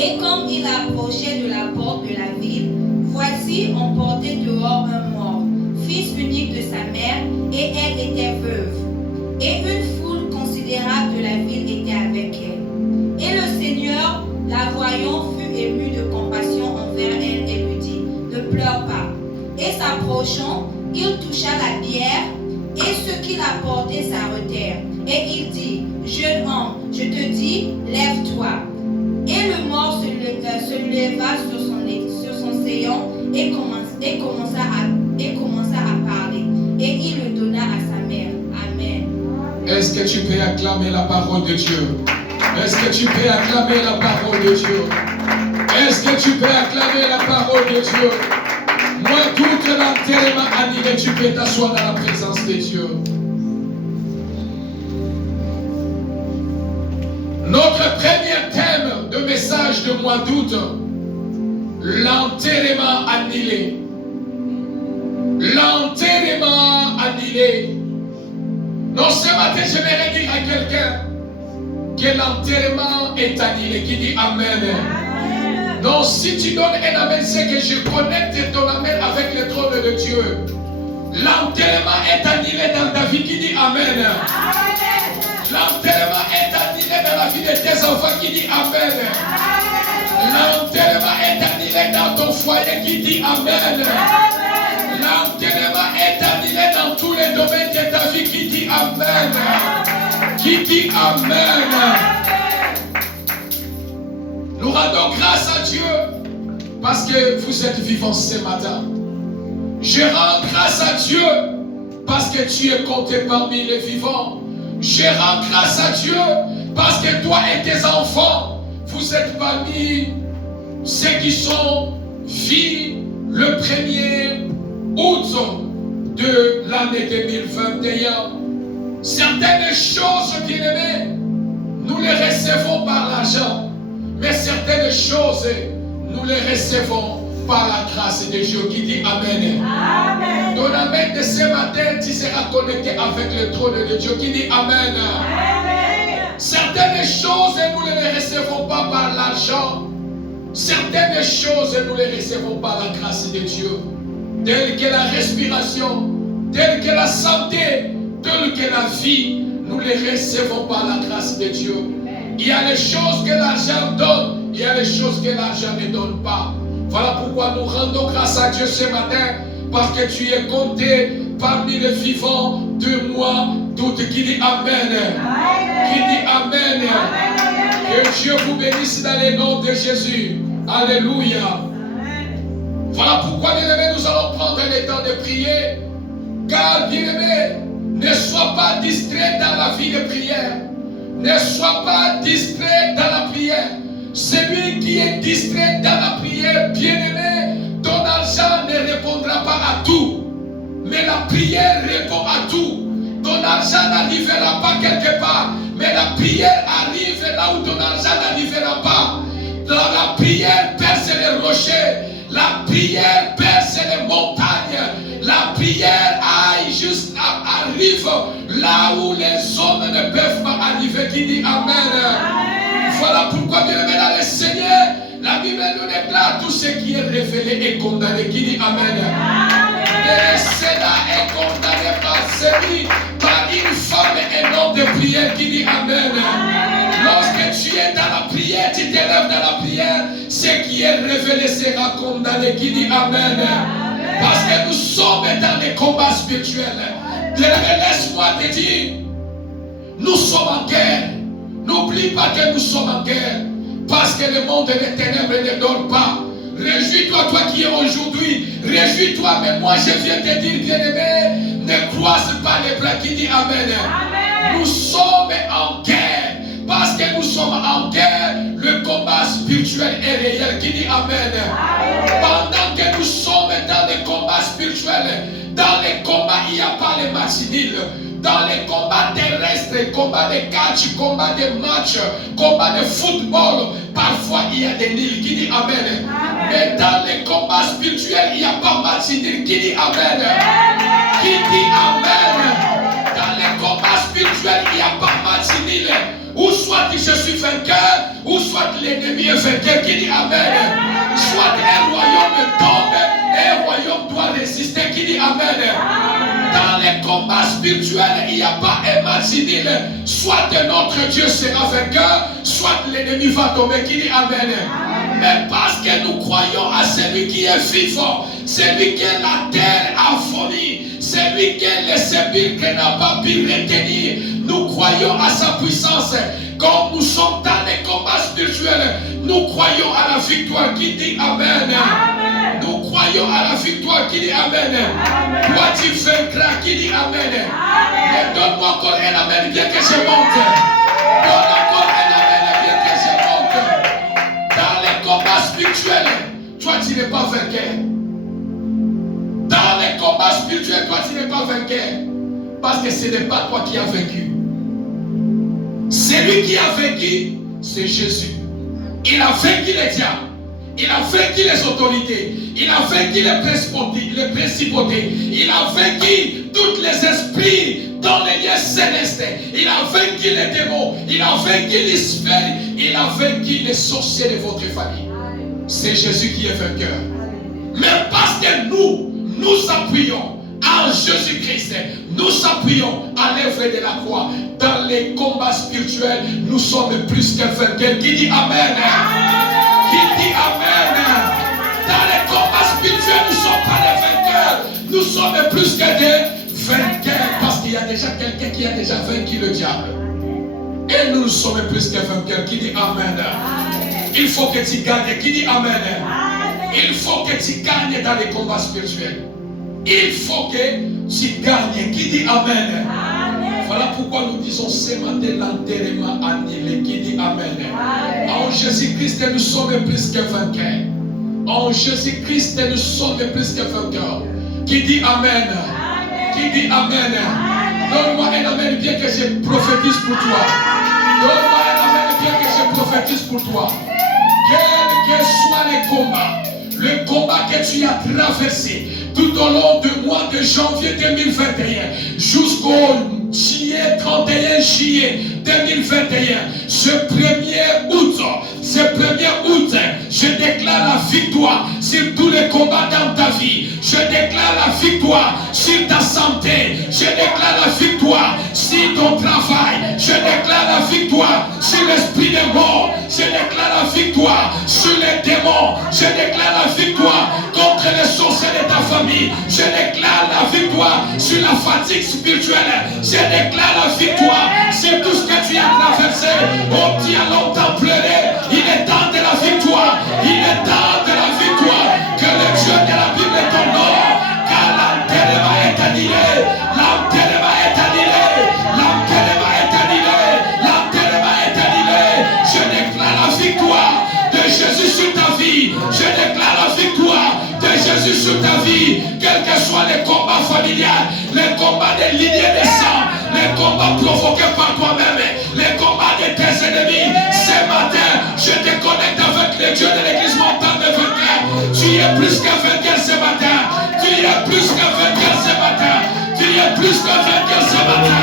Et comme il approchait de la porte de la ville, voici, on portait dehors un mort, fils unique de sa mère, et elle était veuve. Et une foule considérable de la ville était avec elle. Et le Seigneur, la voyant, fut ému de compassion envers elle et lui dit, ne pleure pas. Et s'approchant, il toucha la bière, et ceux qui la portaient s'arrêtèrent. Et il dit, jeune homme, je te dis, lève-toi. Et le mort se leva sur son séant et commença à parler. Et il le donna à sa mère. Amen. Est-ce que tu peux acclamer la parole de Dieu? Est-ce que tu peux acclamer la parole de Dieu? Est-ce que tu peux acclamer la parole de Dieu? Moi, tout l'enterrement annulé, tu peux t'asseoir dans la présence de Dieu. Notre premier thème de message de mois d'août, l'enterrement annulé. L'enterrement annulé. Donc ce matin, je vais dire à quelqu'un que l'enterrement est annulé. Qui dit Amen. Donc si tu donnes un amen, c'est que je connecte ton amen avec le trône de Dieu. L'enterrement est annulé dans ta vie. Qui dit Amen. L'enterrement est annulé dans la vie de tes enfants. Qui dit Amen. L'enterrement est annulé dans ton foyer. Qui dit Amen. L'enterrement est annulé dans tous les domaines de ta vie. Qui dit Amen. Qui dit Amen. Nous rendons grâce à Dieu parce que vous êtes vivants ce matin. Je rends grâce à Dieu parce que tu es compté parmi les vivants. Je rends grâce à Dieu parce que toi et tes enfants, vous êtes parmi ceux qui sont vus le 1er août de l'année 2021. Certaines choses, bien-aimés, nous les recevons par l'argent. Mais certaines choses, nous les recevons par la grâce de Dieu. Qui dit Amen. Amen. Ton amen de ce matin, tu seras connecté avec le trône de Dieu. Qui dit Amen. Amen. Certaines choses, nous ne les recevons pas par l'argent. Certaines choses, nous les recevons par la grâce de Dieu. Telle que la respiration, telle que la santé, telle que la vie, nous les recevons par la grâce de Dieu. Il y a les choses que l'argent donne, il y a les choses que l'argent ne donne pas. Voilà pourquoi nous rendons grâce à Dieu ce matin, parce que tu es compté parmi les vivants de moi, toutes qui dit Amen. Amen. Qui dit Amen. Amen. Que Dieu vous bénisse dans le nom de Jésus. Alléluia. Amen. Voilà pourquoi, bien-aimés, nous allons prendre le temps de prier. Car, bien-aimés, ne sois pas distrait dans la vie de prière. Ne sois pas distrait dans la prière. Celui qui est distrait dans la prière, bien-aimé, ton argent ne répondra pas à tout. Mais la prière répond à tout. Ton argent n'arrivera pas quelque part. Mais la prière arrive là où ton argent n'arrivera pas. Dans la prière perce les rochers. La prière perce les montagnes. La prière arrive là où les hommes ne peuvent pas arriver. Qui dit Amen. Amen. Voilà pourquoi, bien-aimé dans le Seigneur, la Bible nous déclare tout ce qui est révélé et condamné. Qui dit Amen. Amen. Et cela est condamné par celui, par une femme et un homme de prière. Qui dit Amen. Amen. Lorsque tu es dans la prière, tu t'élèves dans la prière, ce qui est révélé sera condamné. Qui dit Amen. Amen. Parce que nous sommes dans les combats spirituels. Laisse-moi te dire, nous sommes en guerre. N'oublie pas que nous sommes en guerre. Parce que le monde des ténèbres ne dort pas. Réjouis-toi, toi qui es aujourd'hui. Réjouis-toi, mais moi je viens te dire, bien-aimé, ne croise pas les bras. Qui dit Amen. Amen. Nous sommes en guerre. Parce que nous sommes en guerre, le combat spirituel est réel. Qui dit Amen. Amen. Pendant que nous sommes dans les combats spirituels, dans les combats, il n'y a pas les matchs nuls. Dans les combats terrestres, combats de catch, combats de match, combats de football, parfois il y a des nuls. Qui dit Amen. Amen. Mais dans les combats spirituels, il n'y a pas match nul. Qui dit Amen. Amen. Qui dit Amen. Dans les combats spirituels, il n'y a pas match nul. Ou soit tu je suis vainqueur, ou soit l'ennemi est vainqueur. Qui dit Amen? Soit un royaume tombe, un royaume doit résister. Qui dit Amen? Dans les combats spirituels, il n'y a pas un match nul. Soit notre Dieu sera vainqueur, soit l'ennemi va tomber. Qui dit Amen? Mais parce que nous croyons à celui qui est vivant, celui que la terre a fourni, celui que le sépulcre n'a pas pu retenir, nous croyons à sa puissance. Quand nous sommes dans les combats spirituels, nous croyons à la victoire. Qui dit Amen? Nous croyons à la victoire. Qui dit Amen? Toi tu vaincras. Qui dit Amen? Et donne-moi encore un Amen bien que je monte. Donne encore un Amen bien que je monte. Dans les combats spirituels, toi tu n'es pas vainqueur. Dans les combats spirituels, toi tu n'es pas vainqueur. Parce que ce n'est pas toi qui as vaincu. Celui qui a vaincu, c'est Jésus. Il a vaincu les diables. Il a vaincu les autorités. Il a vaincu les principautés. Il a vaincu tous les esprits dans les lieux célestes. Il a vaincu les démons. Il a vaincu les sphères. Il a vaincu les sorciers de votre famille. C'est Jésus qui est vainqueur. Mais parce que nous appuyons en Jésus-Christ, nous appuyons à l'œuvre de la croix. Dans les combats spirituels, nous sommes plus que vainqueurs. Qui dit Amen? Qui dit Amen? Dans les combats spirituels, nous ne sommes pas des vainqueurs. Nous sommes plus que des vainqueurs. Parce qu'il y a déjà quelqu'un qui a déjà vaincu le diable. Et nous sommes plus que vainqueurs. Qui dit Amen? Il faut que tu gagnes. Qui dit Amen? Il faut que tu gagnes dans les combats spirituels. Il faut que tu gagnes. Qui dit Amen? Voilà pourquoi nous disons ce matin l'enterrement annulé. Qui dit Amen? En Jésus-Christ, nous sommes plus que vainqueurs. En Jésus-Christ, nous sommes plus que vainqueurs. Qui dit Amen? Qui dit Amen? Donne-moi un Amen bien que je prophétise pour toi. Donne-moi un Amen bien que je prophétise pour toi. Quel que soit le combat que tu as traversé tout au long du mois de janvier 2021 jusqu'au 31 juillet 2021, ce 1er août, je déclare la victoire sur tous les combats dans ta vie. Je déclare la victoire sur ta santé. Je déclare la victoire sur ton travail. Je déclare la victoire sur l'esprit des morts. Je déclare la victoire sur les démons. Je déclare la victoire contre les sorciers de ta famille. Je déclare la victoire sur la fatigue spirituelle. Je déclare la victoire sur tout ce que tu as traversé. Oh, tu as longtemps pleuré. Il est temps de la victoire. Il est temps de la victoire. Que le Dieu de la Bible est ton nom. Car l'enterrement est annulé. L'enterrement est annulé. L'enterrement est annulé. L'enterrement est annulé. Je déclare la victoire de Jésus sur ta vie. Je déclare la victoire de Jésus sur ta vie. Quels que soient les combats familiaux, les combats des lignées de sang, les combats provoqués par toi-même, les combats de tes ennemis. Ce matin, je te connecte avec le Dieu de l'église montante de vainqueur. Tu es plus qu'un vainqueur ce matin. Tu es plus qu'un vainqueur ce matin. Tu es plus qu'un vainqueur ce matin.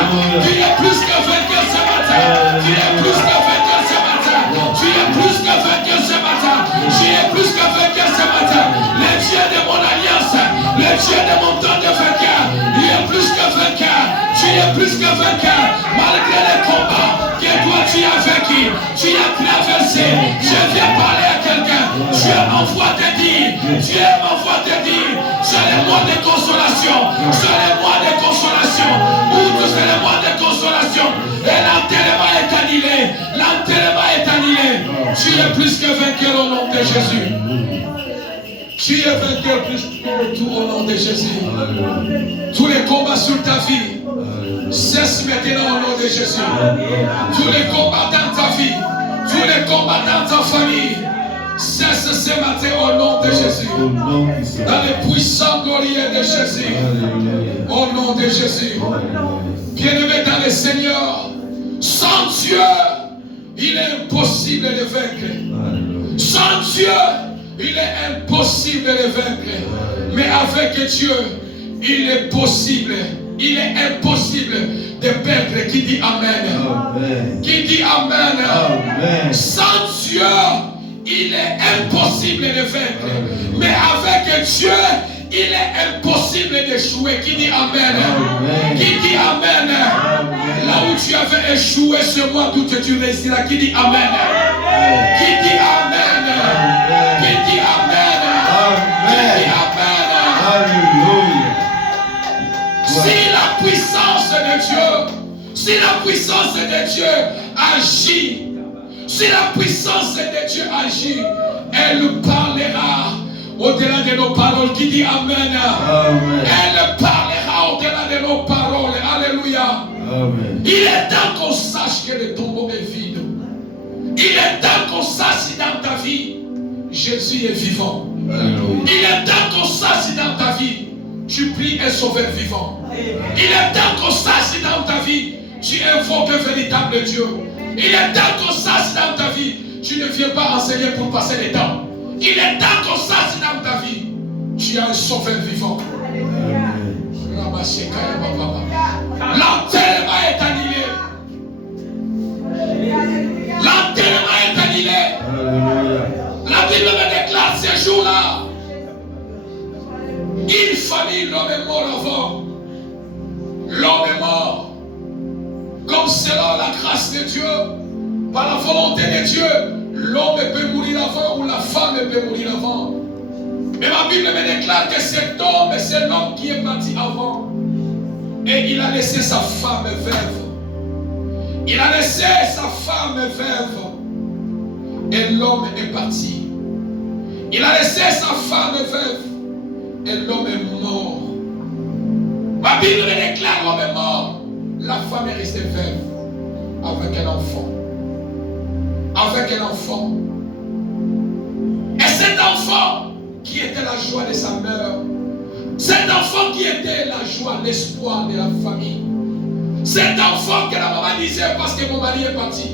Tu es plus qu'un vainqueur ce matin. Tu es plus qu'un vainqueur ce matin. Tu es plus qu'un vainqueur ce matin. Tu es plus qu'un vainqueur ce matin. Le Dieu de mon alliance, le Dieu de mon temps de vainqueur, il est plus qu'un vainqueur. Tu es plus qu'un vainqueur. Malgré les combats que toi tu as vécu, tu as traversé. Je viens parler à quelqu'un. Dieu m'envoie te dire. Dieu m'envoie te dire. C'est le mois de consolation. C'est le mois de consolation. Outre c'est le mois de consolation. Et l'enterrement est annulé. L'enterrement est annulé. Tu es plus que vainqueur au nom de Jésus. Tu es vainqueur plus que tout au nom de Jésus. Tous les combats sur ta vie cessent maintenant au nom de Jésus. Tous les combats dans ta vie, tous les combats dans ta famille cessent ce matin au nom de Jésus. Dans le puissant glorieux de Jésus. Au nom de Jésus. Bien-aimé dans le Seigneur, sans Dieu, il est impossible de vaincre. Sans Dieu, il est impossible de vaincre. Mais avec Dieu, il est possible il est impossible de perdre. Qui dit Amen? Amen. Qui dit Amen? Amen. Sans Dieu, il est impossible de vaincre. Amen. Mais avec Dieu, il est impossible d'échouer. Qui dit Amen? Amen. Qui dit Amen? Amen. Là où tu avais échoué ce mois d'août, tu réussiras. Qui dit Amen? Qui dit Amen? Qui dit Amen? Qui dit Amen? Alléluia. Si la puissance de Dieu, si la puissance de Dieu agit, si la puissance de Dieu agit, elle parlera au-delà de nos paroles. Qui dit Amen? Amen. Elle parlera au-delà de nos paroles. Alléluia. Amen. Il est temps qu'on sache que le tombeau est vide. Il est temps qu'on sache si dans ta vie, Jésus est vivant. Alléluia. Il est temps qu'on sache si dans ta vie, tu pries un sauveur vivant. Il est temps qu'on sache si dans ta vie, tu invoques un véritable Dieu. Il est temps qu'on sache si dans ta vie, tu ne viens pas enseigner pour passer le temps. Il est temps qu'on sache si dans ta vie, tu as un sauveur vivant. L'enterrement est annulé. L'enterrement est annulé. Alléluia. La Bible me déclare ces jours-là. Une famille, l'homme est mort avant. L'homme est mort. Comme selon la grâce de Dieu, par la volonté de Dieu, l'homme peut mourir avant ou la femme peut mourir avant. Mais ma Bible me déclare que cet homme, c'est l'homme qui est parti avant. Et il a laissé sa femme veuve. Il a laissé sa femme veuve. Et l'homme est parti. Il a laissé sa femme veuve. Et l'homme est mort. Ma Bible me déclare l'homme est mort. La femme est restée veuve. Avec un enfant. Avec un enfant. Et cet enfant qui était la joie de sa mère. Cet enfant qui était la joie, l'espoir de la famille. Cet enfant que la maman disait parce que mon mari est parti.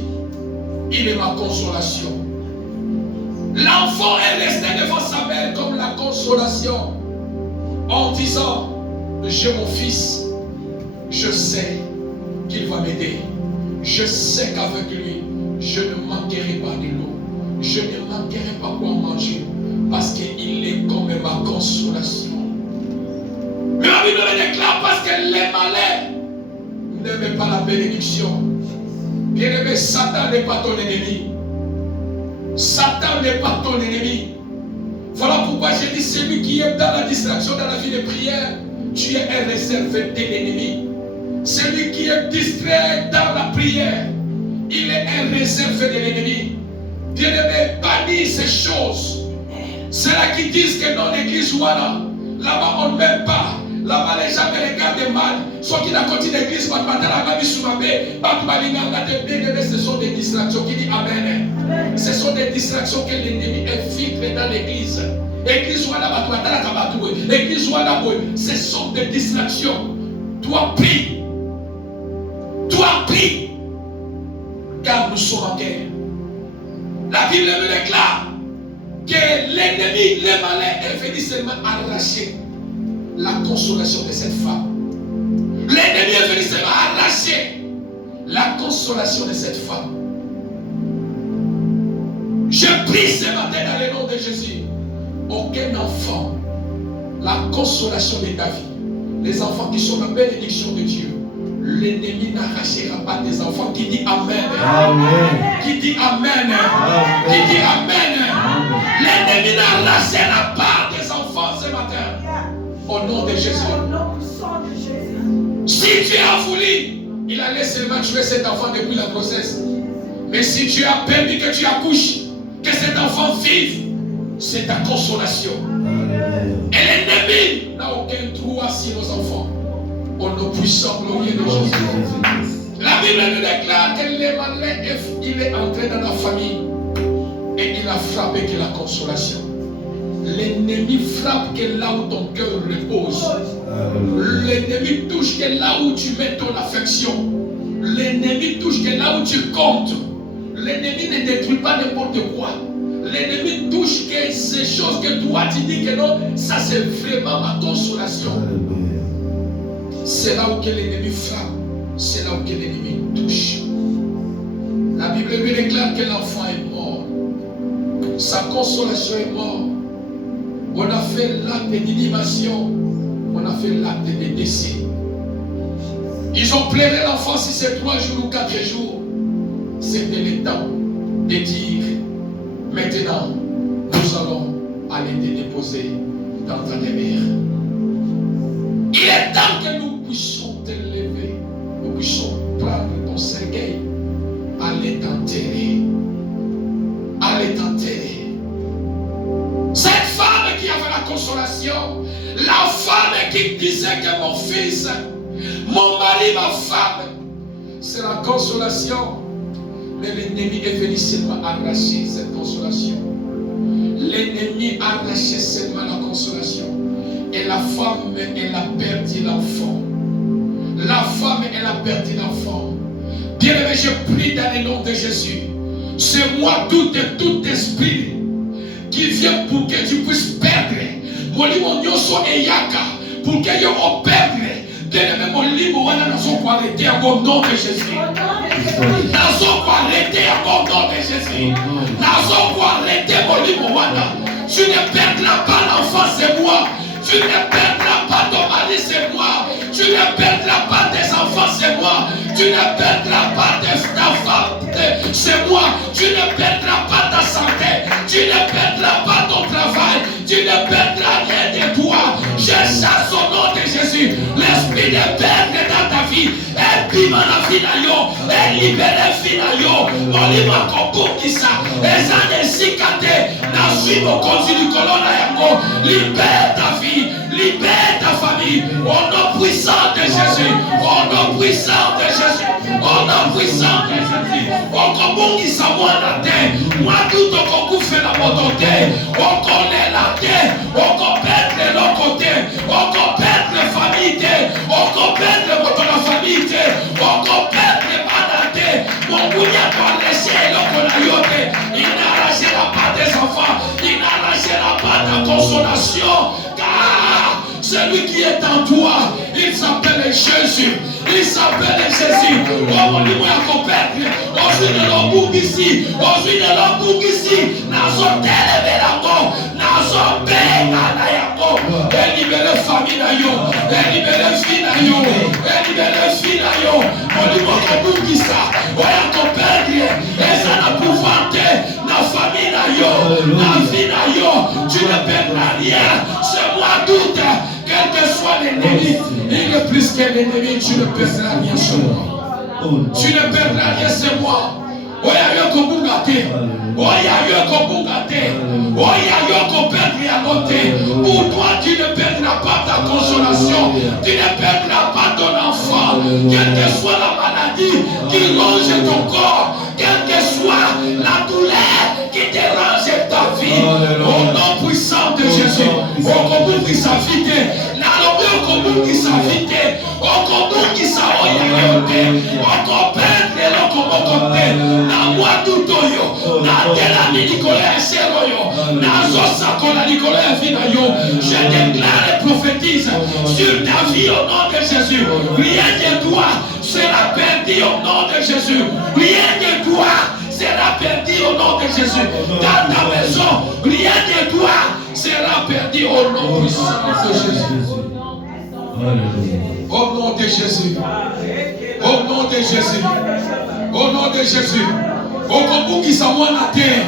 Il est ma consolation. L'enfant est resté devant sa mère comme la consolation. En disant, j'ai mon fils. Je sais qu'il va m'aider. Je sais qu'avec lui, je ne manquerai pas de l'eau. Je ne manquerai pas quoi manger. Parce qu'il est comme ma consolation. Mais la Bible le déclare parce que les malins n'aiment pas la bénédiction. Bien-aimé, Satan n'est pas ton ennemi. Satan n'est pas ton ennemi. Voilà pourquoi j'ai dit celui qui est dans la distraction, dans la vie de prière, tu es un réservé de l'ennemi. Celui qui est distrait dans la prière, il est un réservé de l'ennemi. Bien-aimé, bannis ces choses. C'est là qui disent que dans l'église, voilà, là-bas on ne m'aime pas. Là-bas les gens me regardent mal. Ceux qui n'ont continué l'église, ce sont des distractions. Qui dit Amen. Ce sont des distractions que l'ennemi infiltre dans l'église. Église, voilà, l'église, voilà, ce sont des distractions. Toi, prie. Toi, prie. Car nous sommes en guerre. La Bible me déclare que l'ennemi, le malin, est venu seulement arracher la consolation de cette femme. L'ennemi est venu seulement arracher la consolation de cette femme. Je prie ce matin dans le nom de Jésus. Aucun enfant, la consolation de ta vie, les enfants qui sont la bénédiction de Dieu, l'ennemi n'arrachera pas des enfants. Qui dit Amen. Amen. Qui dit Amen. Amen. Qui dit Amen. Amen. L'ennemi n'arrachera pas des enfants ce matin. Au nom de Jésus. Si Dieu a voulu, il allait seulement tuer cet enfant depuis la grossesse. Mais si Dieu a permis que tu accouches, que cet enfant vive, c'est ta consolation. Et l'ennemi n'a aucun droit sur nos enfants. Au nom puissant, glorieux de Jésus. La Bible nous déclare que le malin, il est entré dans la famille et il a frappé que la consolation. L'ennemi frappe que là où ton cœur repose. L'ennemi touche que là où tu mets ton affection. L'ennemi touche que là où tu comptes. L'ennemi ne détruit pas n'importe quoi. L'ennemi touche que ces choses que toi tu dis que non, ça c'est vraiment ma consolation. c'est là où l'ennemi frappe, c'est là où l'ennemi touche. La Bible lui déclare que l'enfant est mort. Sa consolation est morte. On a fait l'acte d'inhumation. On a fait l'acte de décès. Ils ont pleuré l'enfant si c'est 3 jours ou 4 jours. C'était le temps de dire, maintenant, nous allons aller te déposer dans ta demeure. Il est temps que nous puissions te lever. Nous puissions prendre ton cercueil. Allez t'enterrer. Allez t'enterrer. Cette femme qui avait la consolation, la femme qui disait que mon fils, mon mari, ma femme, c'est la consolation. Mais l'ennemi est venu seulement arracher cette consolation. L'ennemi a arraché seulement la consolation. Et la femme, elle a perdu l'enfant. La femme, elle a perdu l'enfant. Bien-aimé, je prie dans le nom de Jésus. C'est moi tout esprit qui vient pour que tu puisses perdre. Mon livre et yaka pour que tu perdre. Bien-aimé, mon livre, on a son arrêté au nom de Jésus. Nazo pour arrêter au nom de Jésus. Nazo pour arrêter mon livre. Tu ne perdras pas l'enfant, c'est moi. Tu ne perdras pas ton mari, c'est moi. Tu ne perdras pas tes enfants, c'est moi. Tu ne perdras pas ta femme, c'est moi. Tu ne perdras pas ta santé. Tu ne perdras pas ton travail. Tu ne perdras rien de toi. Je chasse au nom de Jésus l'esprit de perdre dans ta vie. Et puis la vie d'ailleurs. Et libérer la vie d'ailleurs. On y va comme qui ça. Et ça n'est cicaté. Dans suite au conduit du colonne à Yango. Libère ta vie. Libère ta famille. Au nom puissant de Jésus. Au nom puissant de Jésus. Au nom puissant de Jésus. Au combo qui s'envoie la terre. Moi tout au concours fait la volonté. On connaît la terre. On comprend l'autre côté. On comprend la famille. On comprend la famille. On comprend les malades. Mon bouillard doit laisser le conayote. Il n'arrachera pas des enfants. Il n'arrachera pas ta consolation. Car celui qui est en toi, il s'appelle Jésus. Il s'appelle Jésus. Oh mon Dieu, à comprendre. Aujourd'hui de l'homme ici. Aujourd'hui de l'homme ici. Nazo télé la mort. Nazo paix à la yako. Et libérer famille na yo. Et libérer fille na yo. Et libérer fille na yo. Mon Dieu, à qui ça. Oh à comprendre. Et ça n'a pouvoir na famille na yo. Na vie na yo. Tu ne perdras rien. C'est moi doute. Quel que soit l'ennemi, il est plus que l'ennemi, tu ne perdras rien sur moi. Tu ne perdras rien sur moi. Oya yoko bungate. Oya yoko bungate. Oya yoko perdre à côté. Pour toi, tu ne perdras pas ta consolation. Tu ne perdras pas ton enfant. Quelle que soit la maladie qui ronge ton corps. Quelle que soit la douleur qui dérange ta vie. Au nom puissant de Jésus. Au combo qui s'affite. Nalobe au combo qui s'affite. Au combo qui s'aoyayote. Au combo le combo côté. Na moi tout yo. Na tela ni Nicolas Sero yo. Na zosa kola Nicolas vina yo. Je déclare et prophétise sur ta vie au nom de Jésus. Rien de toi sera perdu au nom de Jésus. Rien de toi sera perdu au nom de Jésus. Dans ta maison, rien de toi sera perdu au nom puissant de Jésus. Au nom de Jésus. Au nom de Jésus. Au nom de Jésus. Au combo qui s'envoie la terre.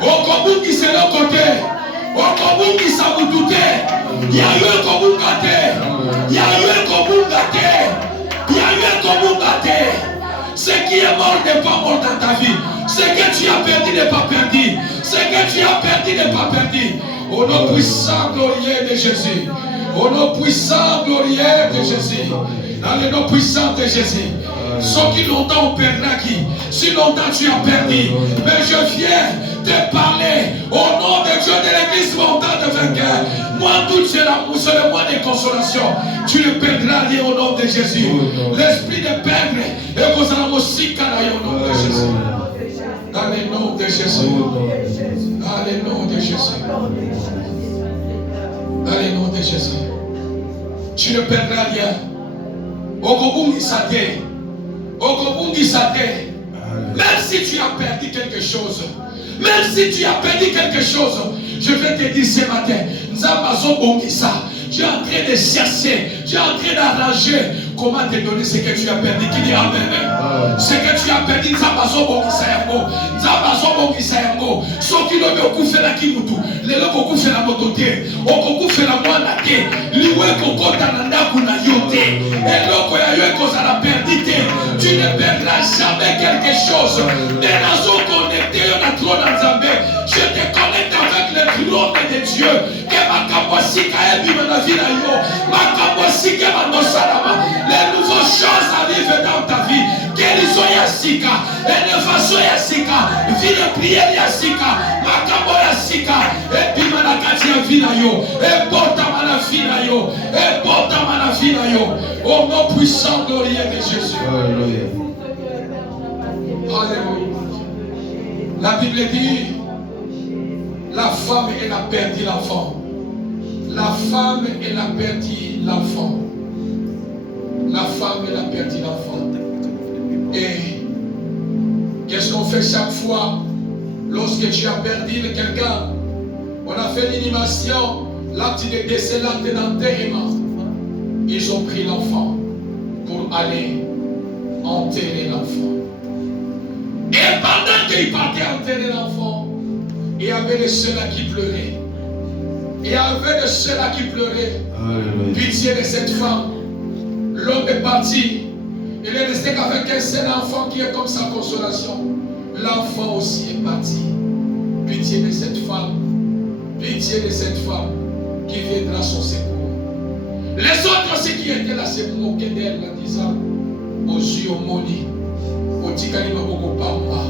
Au combo qui s'est le côté. Au combo qui s'en douté. Il y a eu un combo gâté. Il y a eu un combo gâté. Il y a eu un combo gâté. Ce qui est mort n'est pas mort dans ta vie. Ce que tu as perdu n'est pas perdu. Ce que tu as perdu n'est pas perdu. Au nom puissant glorieux de Jésus. Au nom puissant glorieux de Jésus. Dans le nom puissant de Jésus. Ceux qui longtemps ont perdu qui. Si longtemps tu as perdu. Mais je viens te parler au nom de Dieu de l'église montante de vainqueur. Moi tout c'est le mois de consolation. Tu ne perdras rien au nom de Jésus. L'esprit de perdre et vous allez aussi au nom de Jésus. Dans le nom de Jésus. Dans le nom de Jésus. Dans le nom de Jésus. Tu ne perdras rien. Okobungisa te. Okobungisa te. Même si tu as perdu quelque chose, même si tu as perdu quelque chose, je vais te dire ce matin, Nzambazo Bongisa, tu es en train de chercher, tu es en train d'arranger comment te donner ce que tu as perdu. Qui dit Amen? Ce que tu as perdu, Nzambazo Bongisa Yango, Nzambazo Bongisa Yango. Ce qui ne veut pas faire la kimutu, les locaux qu'on fait la mototé, au fait la moine, liwe koko tananda kuna yote, et loko ya yo ekoza la perdite. Tu ne perdras jamais quelque chose. Des raisons connectées à la trône en Zambé. Je te connecte avec le trône de Dieu. Que ma kabosika et bime na vie na yo. Ma kabosika mandosalama. Les nouvelles choses arrivent dans ta vie. Guérison yasika. Élévation yasika. Vie de prière yasika. Ma kabo yasika. Et bime na kati ya vie na yo. Et porta ma la vie na yo. Et porta ma la vie na yo. Au nom puissant glorieux de Jésus. Alléluia. La Bible dit, la femme, elle a perdu l'enfant. La femme, elle a perdu l'enfant. La femme, elle a perdu l'enfant. Et qu'est-ce qu'on fait chaque fois lorsque tu as perdu quelqu'un? On a fait l'inhumation, l'acte de décès, l'acte d'enterrement. Ils ont pris l'enfant pour aller enterrer l'enfant. Et pendant qu'ils partaient enterrer l'enfant, il y avait des ceux-là qui pleuraient. Il y avait de ceux-là qui pleuraient. Pitié de cette femme. L'homme est parti. Il est resté qu'avec un seul enfant qui est comme sa consolation. L'enfant aussi est parti. Pitié de cette femme. Pitié de cette femme qui viendra à son secours. Les autres aussi qui étaient là se moquaient d'elle en disant aux yeux au moni. Otikali maboko pamba,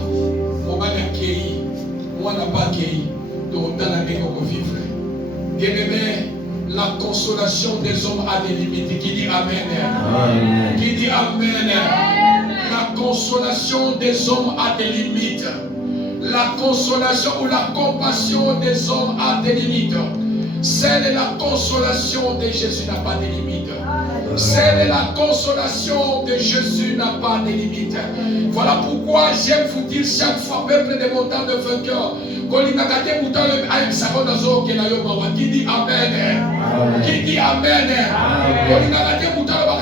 mobali akei, mwana pas akei, totala ndenge okovivre. Bien-aimé, la consolation des hommes a des limites. Qui dit Amen? Amen. Qui dit Amen? La consolation des hommes a des limites. La consolation ou la compassion des hommes a des limites. Celle de la consolation de Jésus n'a pas de limites. Celle de la consolation de Jésus n'a pas de limites. Voilà pourquoi j'aime vous dire chaque fois, peuple de mon temps de vainqueur, qui dit Amen. Qui dit Amen.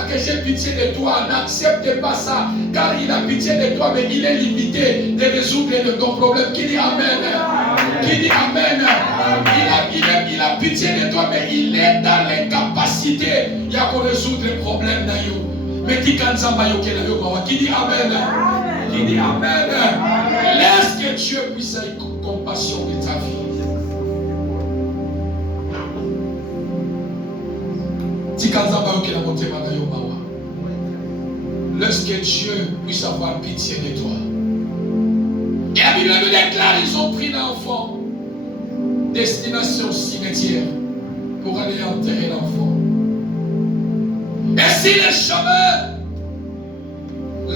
Que j'ai pitié de toi, n'accepte pas ça, car il a pitié de toi, mais il est limité de résoudre de ton problème. Qui dit Amen. Qui dit Amen. Il a pitié de toi, mais il est dans l'incapacité pour résoudre les problèmes. Mais qui dit Amen. Qui dit Amen. Laisse que Dieu puisse avoir compassion de ta vie. Laisse que Dieu puisse avoir pitié de toi. Et la Bible nous déclare, ils ont pris l'enfant. Destination cimetière pour aller enterrer l'enfant. Et si le chemin,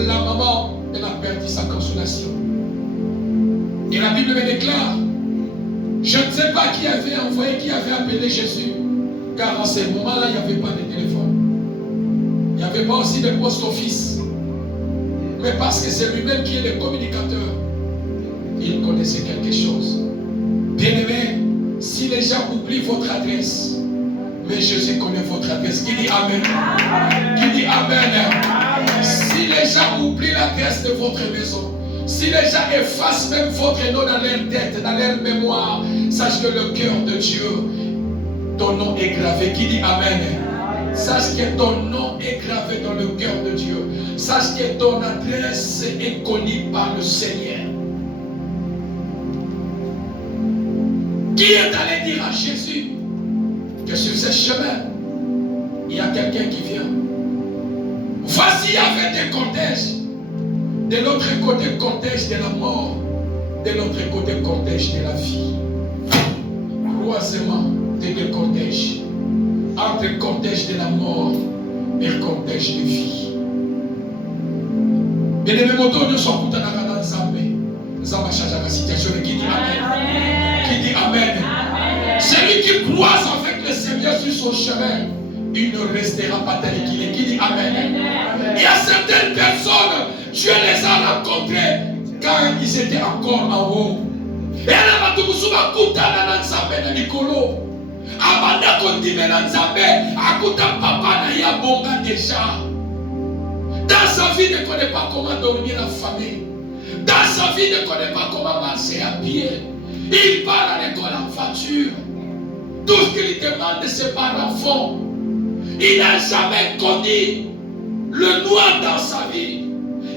la maman, elle a perdu sa consolation. Et la Bible me déclare, je ne sais pas qui avait envoyé, qui avait appelé Jésus, car en ce moment-là, il n'y avait pas de téléphone. Il n'y avait pas aussi de post-office. Mais parce que c'est lui-même qui est le communicateur, il connaissait quelque chose. Bien-aimé, si les gens oublient votre adresse, mais Jésus connaît votre adresse. Qui dit Amen? Qui dit Amen? Si les gens oublient l'adresse de votre maison, si les gens effacent même votre nom dans leur tête, dans leur mémoire, sache que le cœur de Dieu, ton nom est gravé. Qui dit Amen? Sache que ton nom est gravé dans le cœur de Dieu. Sache que ton adresse est connue par le Seigneur. Qui est allé dire à Jésus que sur ce chemin, il y a quelqu'un qui vient? Voici, il y avait des cortèges. De l'autre côté, cortège de la mort. De l'autre côté, cortège de la vie. Croisement des deux cortèges. Entre le cortège de la mort et le cortège de vie. Et les motos ne sont pas dans le Zambé. Nous avons changé la situation. Qui dit Amen? Qui dit Amen? Celui qui croise avec le Seigneur sur son chemin il ne restera pas tel qu'il est. Qui dit Amen? Il y a certaines personnes, Dieu les a rencontrées quand ils étaient encore en haut. Et là, tu vas kutana na nzambe na likolo. Abanda kondime na nzambe, akuta papa na ya bonga déjà. Dans sa vie, ne connaît pas comment dormir en famille. Dans sa vie, ne connaît pas comment marcher à pied. Il part à l'école en voiture. Tout ce qu'il demande, ses parents font. Il n'a jamais connu le noir dans sa vie.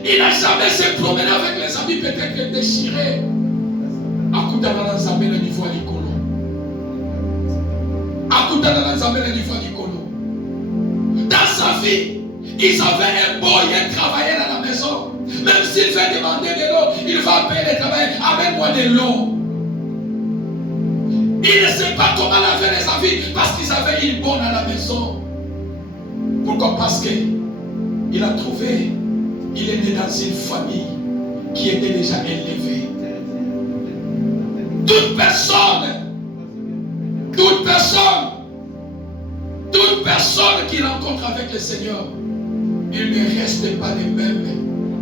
Il n'a jamais se promené avec les amis peut-être déchirés. Akutana na nzambe na niveau likolo. Akutana na nzambe na niveau likolo. Dans sa vie, ils avaient un boy et travaillait dans la maison. Même s'il fait demander de l'eau, il va appeler les travailleurs, amène-moi de l'eau. Il ne sait pas comment laver les avis parce qu'ils avaient une bonne à la maison. Pourquoi? Parce qu'il a trouvé, il est né dans une famille qui était déjà élevée. Toute personne qui rencontre avec le Seigneur, il ne reste pas le même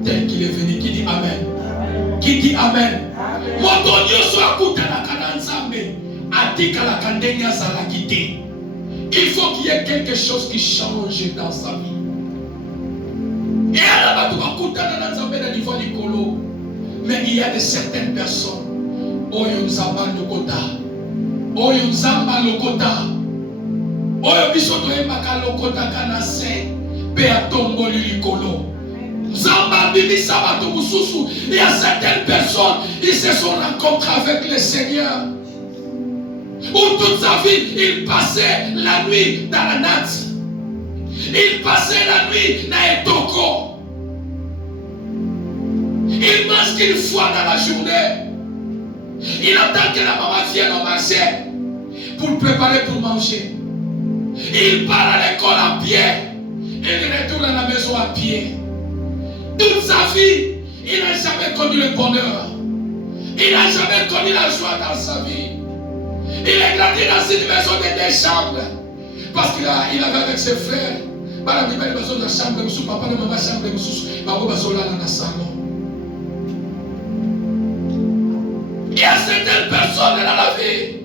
tel qu'il est venu. Qui dit Amen? Amen. Qui dit Amen? Il faut qu'il y ait quelque chose qui change dans sa vie. Et mais il y a de certaines personnes. Oyo nzamba lokota. Oyo nzamba lokota. Oyo bisoto embaka lokota kanase. Pe atomboli likolo. Nzamba bibisa bato mususu. Il y a certaines personnes, ils se sont rencontrés avec le Seigneur. Où toute sa vie, il passait la nuit dans la natte. Il passait la nuit dans les toko. Il mange qu'une fois dans la journée. Il attend que la maman vienne au marché pour préparer pour manger. Il part à l'école à pied. Et il retourne à la maison à pied. Toute sa vie, il n'a jamais connu le bonheur. Il n'a jamais connu la joie dans sa vie. Il est grandi dans une maison de 2 chambres. Parce qu'il avait avec ses frères. Il a une maison de chambre, papa et maman chambre, dans le salon. Il y a certaines personnes dans la vie.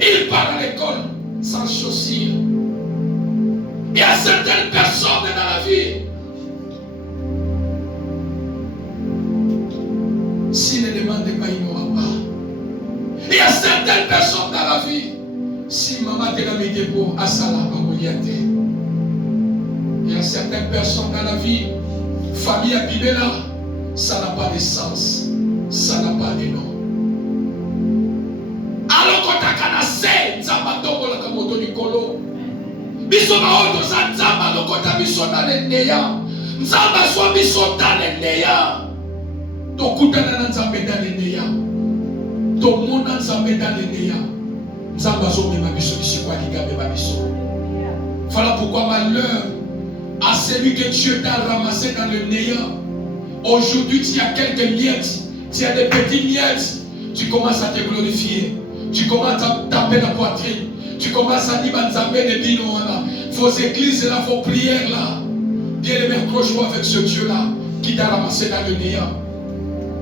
Il part à l'école sans chaussures. Il y a certaines personnes dans la vie. S'il ne demande pas, il n'aura pas. Il y a certaines personnes dans la vie. Si maman te l'a mis debout, à ça là, il y a certaines personnes dans la vie. Famille abîmée là. Ça n'a pas de sens. Ça n'a pas de nom. Alors quand tu as cassé, ça va tomber la camoto du colo. Bisoma oto za nzamba lokota bisona lendeya. Nzamba so bisota lendeya. To kutana na nzambe da lendeya. To mona nzambe da lendeya. Nzamba so mema biso bisikwa ligabe ba biso. Voilà pourquoi malheur à celui que Dieu t'a ramassé dans le néant. Aujourd'hui, tu as quelques miettes, tu as des petits miettes, tu commences à te glorifier, tu commences à taper la poitrine, tu commences à dire vos églises là, vos prières là. Bien-aimé, accroche-toi avec ce Dieu-là qui t'a ramassé dans le néant.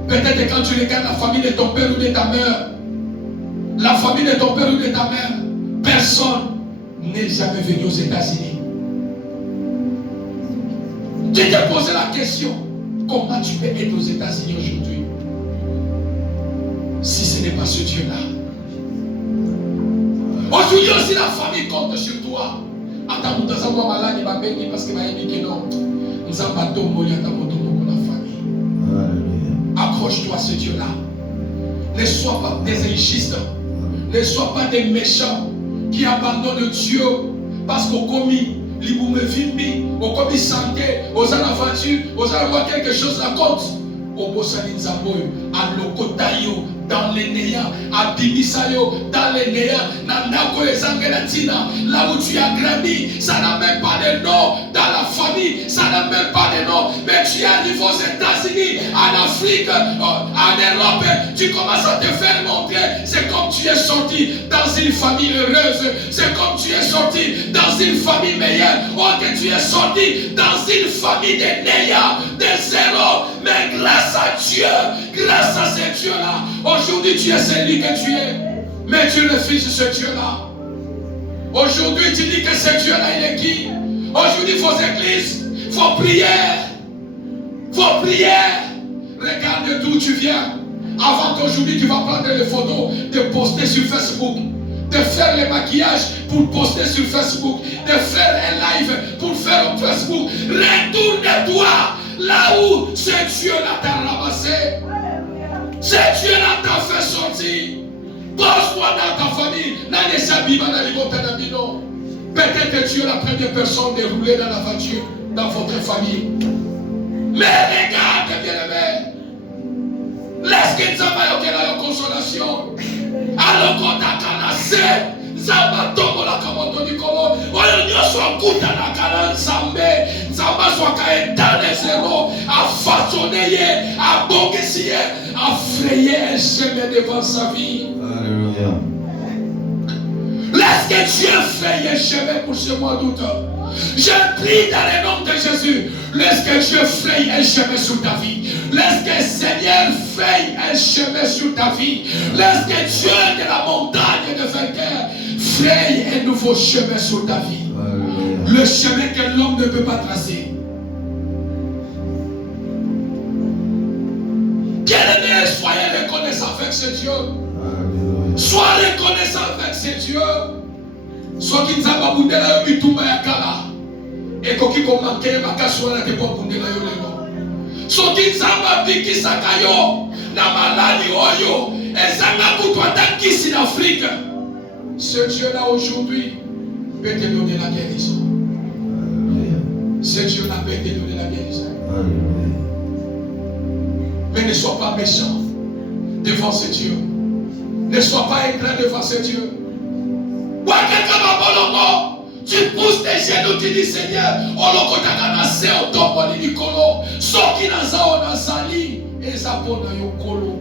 Peut-être quand tu regardes la famille de ton père ou de ta mère, la famille de ton père ou de ta mère, personne n'est jamais venu aux États-Unis. Tu t'es posé la question. Comment tu peux être aux États-Unis aujourd'hui si ce n'est pas ce Dieu-là? Aujourd'hui aussi la famille compte sur toi. Attends, nous avons malade, il va bénir parce qu'il va indiquer non. Nous avons pas tombé à ta moto pour la famille. Accroche-toi à ce Dieu-là. Ne sois pas des injustes. Ne sois pas des méchants qui abandonnent Dieu parce qu'au commis. Liboumé vimbi, au commis santé, aux à la voiture, aux à voir quelque chose la compte. Au Bossani Nzamboy, à Lokotayo, dans les néants, abimisayo, dans les néants, nandako ezangelatina, là où tu as grandi, ça n'a même pas de nom, dans la famille, ça n'a même pas de nom, mais tu arrives aux États-Unis, en Afrique, en Europe, tu commences à te faire montrer, c'est comme tu es sorti dans une famille heureuse, c'est comme tu es sorti dans une famille meilleure, ou que tu es sorti dans une famille de néants, de zéro, mais grâce à Dieu, grâce à ce Dieu-là, aujourd'hui tu es celui que tu es, mais tu refuses ce Dieu-là. Aujourd'hui tu dis que ce Dieu-là il est qui? Aujourd'hui il faut église, il faut prière, faut prière. Regarde d'où tu viens. Avant qu'aujourd'hui tu vas prendre les photos, de poster sur Facebook, de faire le maquillage pour poster sur Facebook, de faire un live pour faire au Facebook. Retourne-toi là où ce Dieu-là t'a ramassé. Ce Dieu-là t'a fait sortir. Pose-toi dans ta famille. Peut-être tu es la première personne de rouler dans la voiture dans votre famille. Mais regarde, bien-aimé. Laisse que Nzamba yokela yo consolation. Alors qu'on t'a canassé, Nzamba tombola kamoto nikolo. Oyo nyoso akuta na kana Nzambe. Nzamba soit kaetane zéro. A façonner, a bongisier, a frayer un chemin devant sa vie. Alléluia. Laisse que Dieu fraye un chemin pour ce mois d'août. Je prie dans le nom de Jésus. Laisse que Dieu fraye un chemin sur ta vie. Laisse que le Seigneur fraye un chemin sur ta vie. Laisse que Dieu de la montagne de vainqueur fraye un nouveau chemin sur ta vie. Alléluia. Le chemin que l'homme ne peut pas tracer. Bien-aimé, soyez reconnaissant avec ce Dieu. Alléluia. Sois reconnaissant avec ce Dieu. Soki nzamba bundela yo bitumba ya kala ekoki komanke makasi wana te kwa bundela yo lelo. Soki nzamba bikisaka yo na maladi oyo ezanga kutu ata kisi na Afrique, ce Dieu-là aujourd'hui peut te donner la guérison. Alléluia. Ce Dieu-là peut te donner la guérison. Alléluia. Mais ne sois pas méchant devant ce Dieu. Ne sois pas ingrat devant ce Dieu. Tu pousses tes genoux, tu dis Seigneur, olokotaka na se otomboli likolo, soki nazao nazali ezapona yokolo,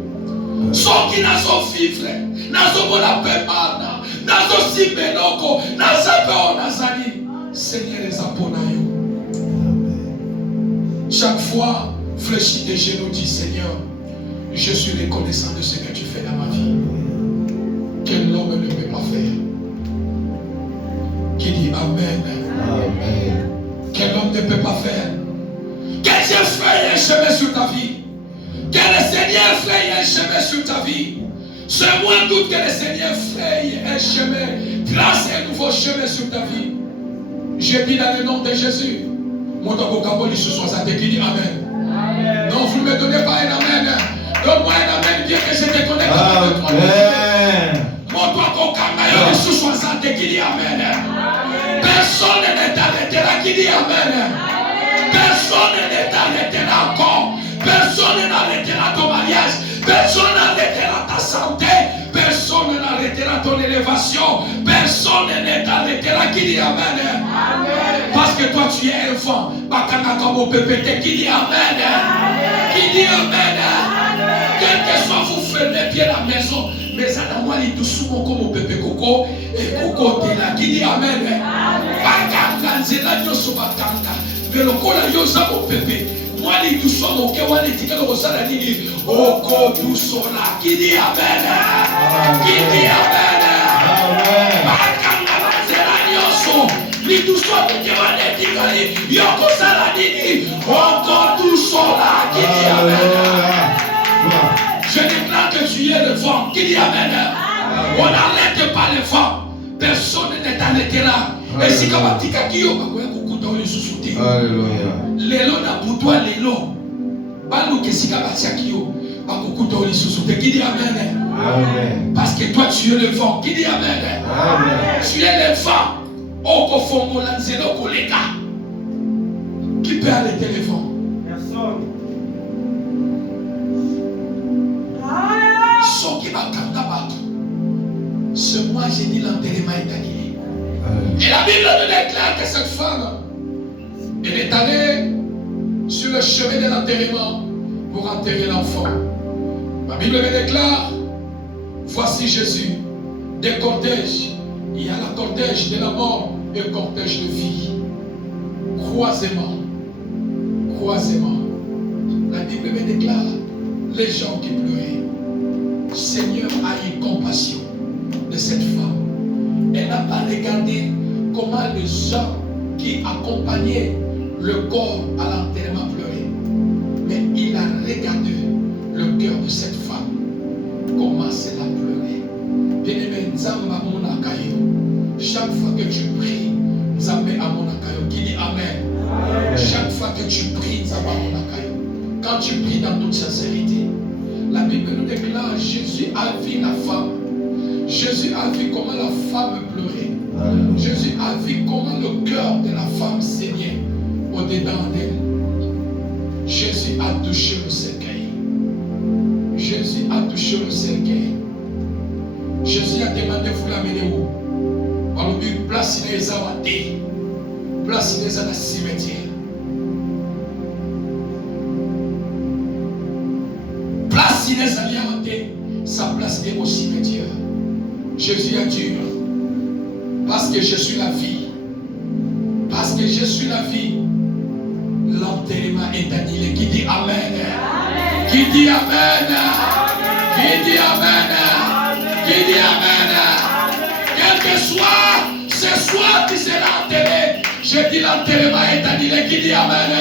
soki nazo vivre, nazo bona pemana, nazo simbeloko, nazape nazali, Seigneur ezapona yo. Chaque fois, fléchis tes genoux, dis Seigneur, je suis reconnaissant de ce que tu fais dans ma vie, que l'homme ne peut pas faire. Qui dit Amen. Amen. Que l'homme ne peut pas faire. Que Dieu fraye un chemin sur ta vie. Que le Seigneur fraye un chemin sur ta vie. Ce mois d'août, que le Seigneur fraye un chemin, trace un nouveau chemin sur ta vie. Je dis dans le nom de Jésus. Mon Kaboli ce soir, ça te dit Amen. Amen. Non, vous ne me donnez pas un Amen. Donne-moi un Amen, bien que je te connais avec toi. Amen. Mon Kaboli ce soir, ça te dit Amen. Personne ne t'arrêtera qui dit Amen. Personne ne t'arrêtera encore. Personne n'arrêtera ton mariage. Personne n'arrêtera ta santé. Personne n'arrêtera ton élévation. Personne ne t'arrêtera qui dit Amen. Parce que toi tu es un enfant. Bakana comme au PPT qui dit Amen. Qui dit Amen. Quel que soit vous fermez bien la maison. Mais ça n'a moi les doucement comme au Pépé Coco et Coco Tela qui dit Amen. Bakanga nzela nyoso bakanga. Mais le cola yosa au Pépé. Moi les doucement au Kewa les tickets au Saladini. Oko dousola qui dit Amen. Qui dit Amen. Bakanga nzela nyoso. Les doucement au Kewa les tickets. Yoko Saladini. Oko dousola qui dit Amen. Je déclare que tu es le vent. Qui dit Amen. On n'arrête pas le vent. Personne ne t'arrêtera. Et si comme un petit kakio, Alléluia. Lelo na boutoua lelo. Banou que si comme un kakio, bakukuto li susute. Qui dit Amen. Amen. Parce que toi tu es le vent. Qui dit Amen. Amen. Tu es le vent. Oko fongo lanzelo koleka. Qui peut arrêter le vent? Personne. est annulé. Et la Bible nous déclare que cette femme, elle est allée sur le chemin de l'enterrement pour enterrer l'enfant. La Bible me déclare, voici Jésus, des cortèges. Il y a le cortège de la mort et le cortège de vie. Croisément. La Bible me déclare, les gens qui pleuraient. Seigneur a eu compassion de cette femme. Elle n'a pas regardé comment les gens qui accompagnaient le corps à l'enterrement pleuraient. Mais il a regardé le cœur de cette femme. Comment elle a pleuré. Bien-aimé, Nzamba Monakayo. Chaque fois que tu pries, Nzamba Monakayo. Qui dit Amen. Chaque fois que tu pries, Nzamba Monakayo. Quand tu pries dans toute sincérité, la Bible nous déclare, Jésus a vu la femme. Jésus a vu comment la femme pleurait. Jésus a vu comment le cœur de la femme saignait au-dedans d'elle. Jésus a touché le cercueil. Jésus a touché le cercueil. Jésus a demandé, vous l'amenez où? On lui dit, place les awatés. Place les dans le cimetière. Place les awatés. Sa place est au cimetière. Jésus a dit, parce que je suis la vie. Parce que je suis la vie. L'enterrement est annulé. Qui dit Amen? Amen. Qui dit Amen? Amen. Qui dit Amen? Qui dit Amen? Quel que soit ce soir qui sera enterré, je dis l'enterrement est annulé. Qui dit Amen?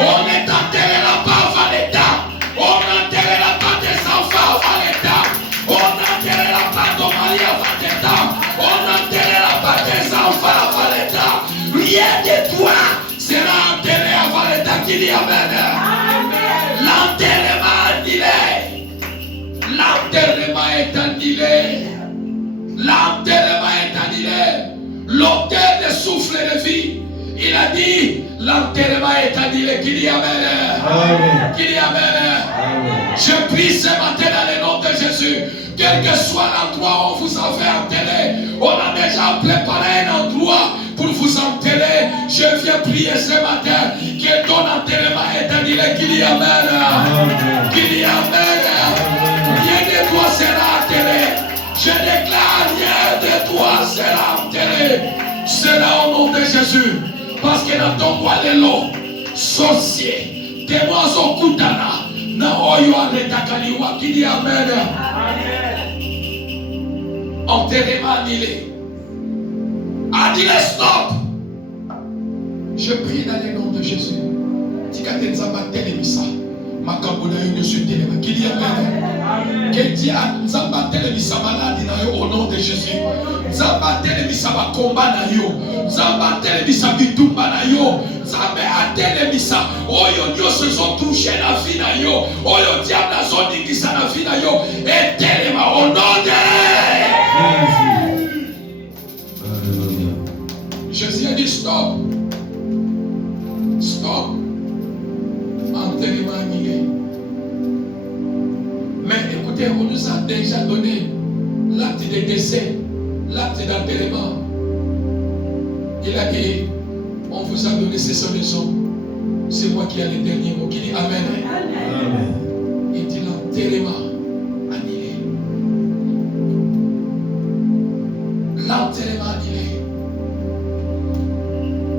On ne t'enterrera pas avant l'état. On n'enterrera pas tes enfants avant l'état. On n'enterrera pas ton mari avant l'état. On n'enterrera pas tes enfants avant l'état. Rien de toi sera enterré avant l'état. Qui dit Amen? L'enterrement annulé. L'enterrement est annulé. L'enterrement est annulé. L'auteur de souffle de vie, il a dit l'enterrement est annulé. Qui dit Amen? Amen. Qui dit Amen? Amen. Je prie ce matin dans le nom de Jésus. Quel que soit l'endroit où vous avez enterré, on a déjà préparé un endroit pour vous enterrer. Je viens prier ce matin que ton enterrement est annulé. Qui dit Amen? Amen. Qui dit Amen? Amen. Rien de toi sera enterré. Je déclare, rien de toi sera enterré. Cela au nom de Jésus. Parce que dans ton roi de l'eau, sorcier, témoins au Koutana, na oyo aretakaliwa. Qui dit Amen? Enterrement annulé. A dit le stop. Je prie dans le nom de Jésus. Tikate nzamba telemisa. Makambola yo sur téléma. Qui dit Amen? Que Dieu nzamba telemisa maladi na yo au nom de Jésus. Nzamba telemisa ba combat na yo. Nzamba telemisa bitumba na yo. Nzamba atelemisa oyo nyonso sont touché la vie na yo. Oyo diable azondikisa na vie na yo. Et telema au nom de Jésus a dit stop. Stop. Enterrement annulé. Mais écoutez, on nous a déjà donné l'acte de décès, l'acte d'enterrement. Il a dit, on vous a donné ces solutions. C'est moi qui ai le dernier mot. Qui dit Amen. Amen. Il dit l'enterrement annulé. L'enterrement annulé.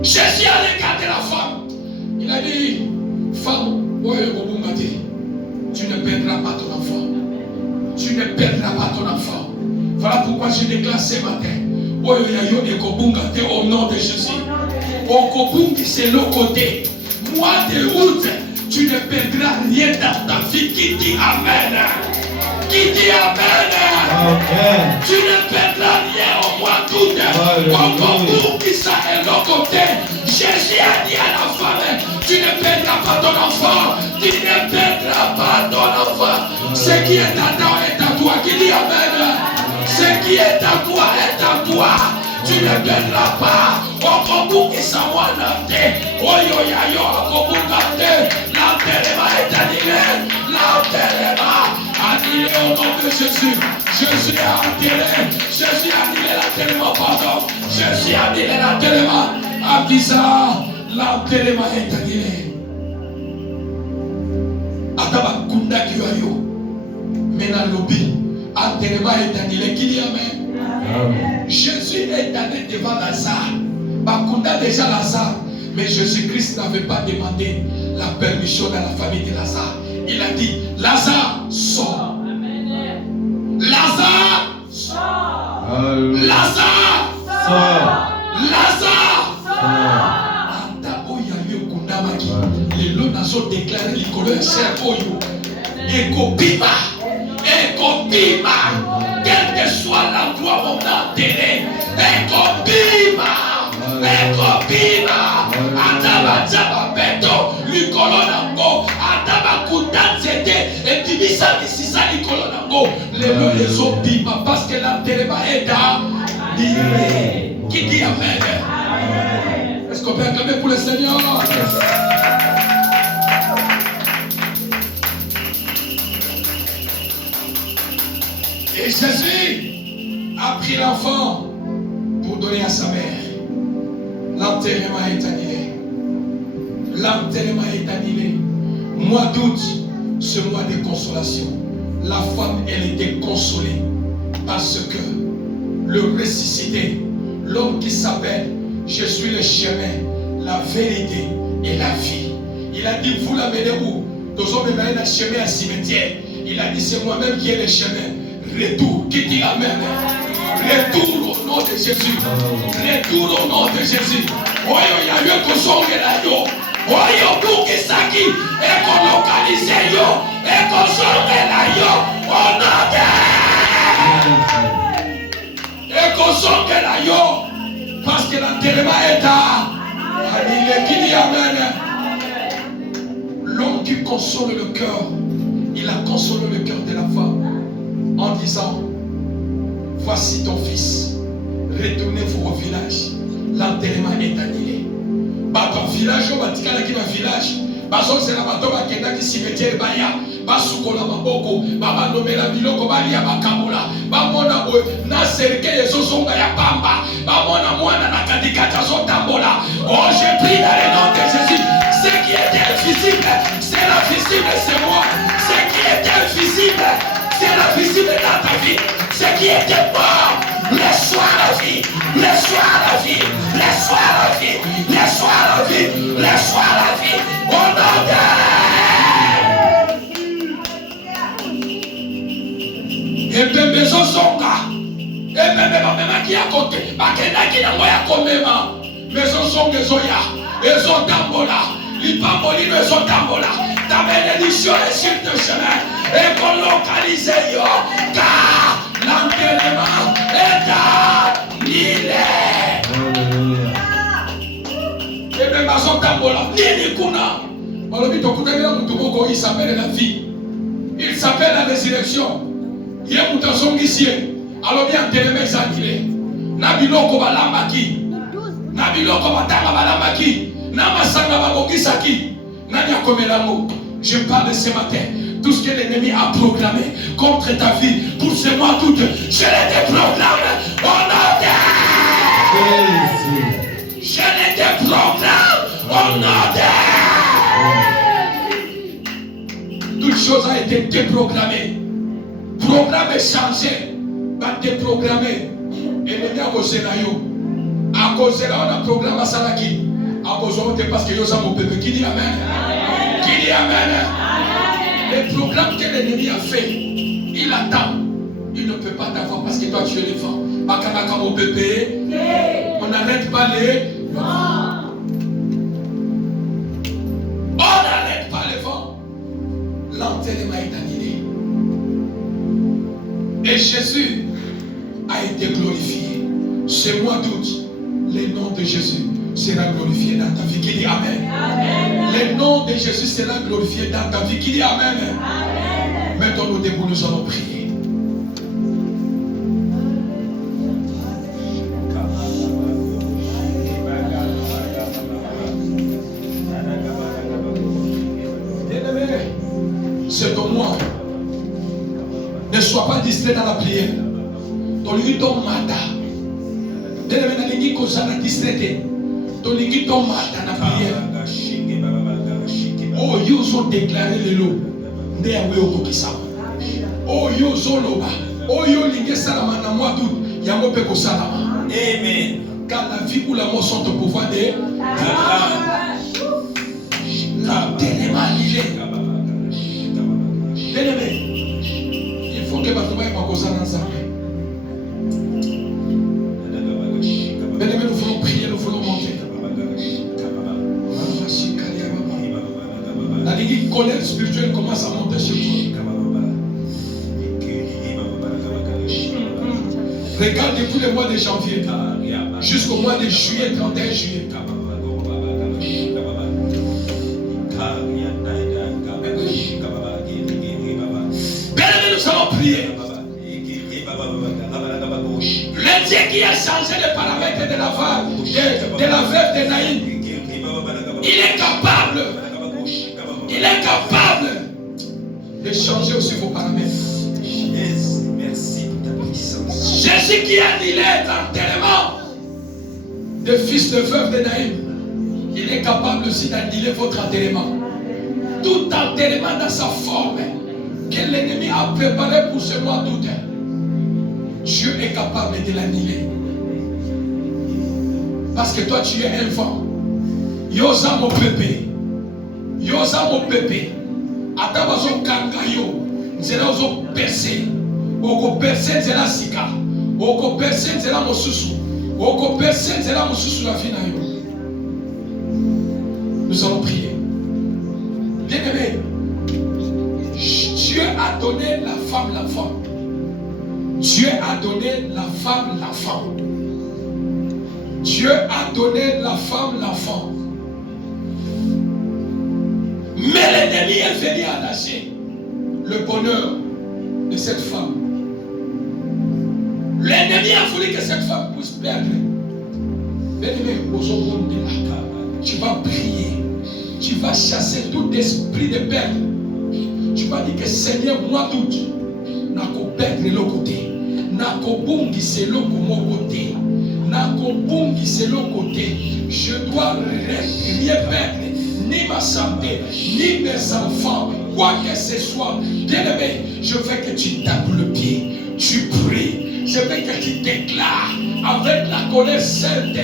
Jésus a regardé la femme. Il a dit, femme, tu ne perdras pas ton enfant. Tu ne perdras pas ton enfant. Voilà pourquoi je déclare ce matin. Au nom de Jésus. Okobungi, c'est le côté. Mois de août, tu ne perdras rien dans ta vie. Qui dit Amen? Qui dit Amen? Amen. Tu ne perdras rien au mois d'août. Okobungi, ça est le côté. Jésus a dit à la femme, tu ne perdras pas ton enfant. Tu ne perdras pas ton enfant. Ce qui est à toi est à toi. Qui dit Amen? Ce qui est à toi est à toi. Tu ne perdras pas. Okobungi sawanate. Oyoyayo okobungate. L'enterrement est annulé. L'enterrement annulé. annulé au nom de Jésus. Jésus a enterré. Jésus a annulé l'enterrement, pardon. Jésus a annulé l'enterrement. Abisa, l'enterrement est annulé. Ataba kunda kiwayo. Mena lobi. Enterrement est annulé. Qui dit amen? Amen. Jésus est allé devant Lazare. Bakunda déjà Lazare. Mais Jésus-Christ n'avait pas demandé la permission dans la famille de Lazare. Il a dit, Lazare, sors. Lazare, sors. Lazare, sors. Lazare, sors. Les lots ont déclaré les couleurs cerveau. Et copima. Et copima. Quel que soit l'endroit où on a enterré. Et copima. Ekopima, ataba taba beto, likolo nango, ataba kutanzete, et tibisa misisa likolo nango, les opima, parce que l'enterrement est annulé. Qui dit amen? Est-ce qu'on peut acclamer pour le Seigneur? Et Jésus a pris l'enfant pour donner à sa mère. L'enterrement est annulé. L'enterrement est annulé. Mois d'août, ce mois de consolation. La femme, elle était consolée parce que le ressuscité, l'homme qui s'appelle je suis le chemin, la vérité et la vie. Il a dit, vous l'amenez où? Dans un même chemin à cimetière. Il a dit, c'est moi-même qui ai le chemin. Retour. Qui dit amen? Retour au nom de Jésus. Retour au nom de Jésus. Oyo ya yo kosongela yo. Oyo bukisaki ekolokalize yo. Ekosongela yo. Au nom de ekosongela yo. Parce que l'enterrement est annulé. Qui dit amen? L'homme qui console le cœur, il a consolé le cœur de la femme en disant, voici ton fils, retournez-vous au village, l'enterrement est annulé. Ton village, qui va village, c'est la bateau qui est cimetière, basukola maboko, baba nomela biloko balia bakamula, bamona boy, na serke ezozonga ya pamba, bamona mwana na katikata zotambola. Oh, j'ai pris dans le nom de Jésus. Ce qui était invisible, c'est la visible, c'est moi. Ce qui était invisible, c'est la visible dans ta vie. Ce qui était mort, laisse-toi la vie, laisse-toi la vie, laisse-toi la vie, laisse-toi la vie, laisse-toi la vie. Au nom de Ebembe zozonga. Ebembe bamemaki ya kote. Bakendaki nango ya komema. Mezozonga ezoya. Ezotambola. Lipambolino ezotambola. Ta bénédiction est sur ton chemin. Et qu'on localise yo. Car l'enterrement est annulé. Ebembe zotambola. Nini kuna. Olobi tokutaki mutu moko, il s'appelle la vie. Il s'appelle la résurrection. Il y a un songisie, alors bien enterrement ezangile. Na biloko balambaki, na biloko batanga balambaki, na masanga babokisaki, na nyakomelango. Je parle ce matin, tout ce que l'ennemi a programmé contre ta vie pour ce mois d'août, je les déprogramme au nom de Jésus. Je les déprogramme au nom de toute chose a été déprogrammée. Programme est changé, pas déprogrammé. Et le gars, à cause de là, on a programme à Salaki. À cause de parce que nous avons bébé. Qui dit amen? Qui dit amen? Le programme que l'ennemi a fait, il attend. Il ne peut pas t'avoir parce que toi tu es le vent. Bakanaka mon bébé. On n'arrête pas les vents. On n'arrête pas les vents. L'enterrement est annulé. Et Jésus a été glorifié. Ce mois d'août, le nom de Jésus sera glorifié dans ta vie. Qui dit amen? Amen. Le nom de Jésus sera glorifié dans ta vie. Qui dit amen? Amen. Mettons-nous debout, nous allons prier. C'est ton mois. sois pas distrait dans la prière. Tolingi ton mata. Bien-aimé, nalingi kozala distrait. Tolingi ton mata na prière. Oh, ils ont déclaré le lot. Ndeyawe okokisama. Oh, ils ont loba. Oh, ils ont lingué salama na moi tout. Yango peko salama. Amen. Car la vie ou la mort sont au pouvoir de l'enterrement annulé. Bien-aimé, il faut que votre mère soit causée dans sa main. Bien-aimé, nous voulons prier, nous voulons monter. La colère spirituelle commence à monter chez toi. Regarde depuis le mois de janvier jusqu'au mois de juillet, 31 juillet. Bien-aimé, nous allons prier. Le Dieu qui a changé les paramètres de la veuve de Naïm, il est capable de changer aussi vos paramètres. Merci pour ta puissance. Jésus qui a annulé l'enterrement des fils de veuve de Naïm, il est capable aussi d'annuler votre enterrement. Tout enterrement dans sa forme que l'ennemi a préparé pour ce mois d'août, Dieu est capable de l'annuler. Parce que toi tu es un vent. Yosa mon bébé. Yosa mon bébé. Atabazo kangayo. Nzela ozo percer. Oko percer nzela sika. Oko percer nzela mosusu. Oko percer nzela mosusu la vie na yo. Nous allons prier. Bien-aimé, Dieu a donné la femme l'enfant. Dieu a donné la femme l'enfant. Dieu a donné la femme l'enfant. Mais l'ennemi est venu arracher le bonheur de cette femme. L'ennemi a voulu que cette femme puisse perdre. L'ennemi, tu vas prier. Tu vas chasser tout esprit de perte. Tu vas dire que Seigneur, moi tout, nako perdre le côté. Nako bungi c'est le côté. Nako bungi c'est le côté. Je dois rien perdre. Ni ma santé, ni mes enfants, quoi que ce soit. Bien-aimé, je veux que tu tapes le pied. Tu pries. Je veux que tu déclares avec la colère sainte.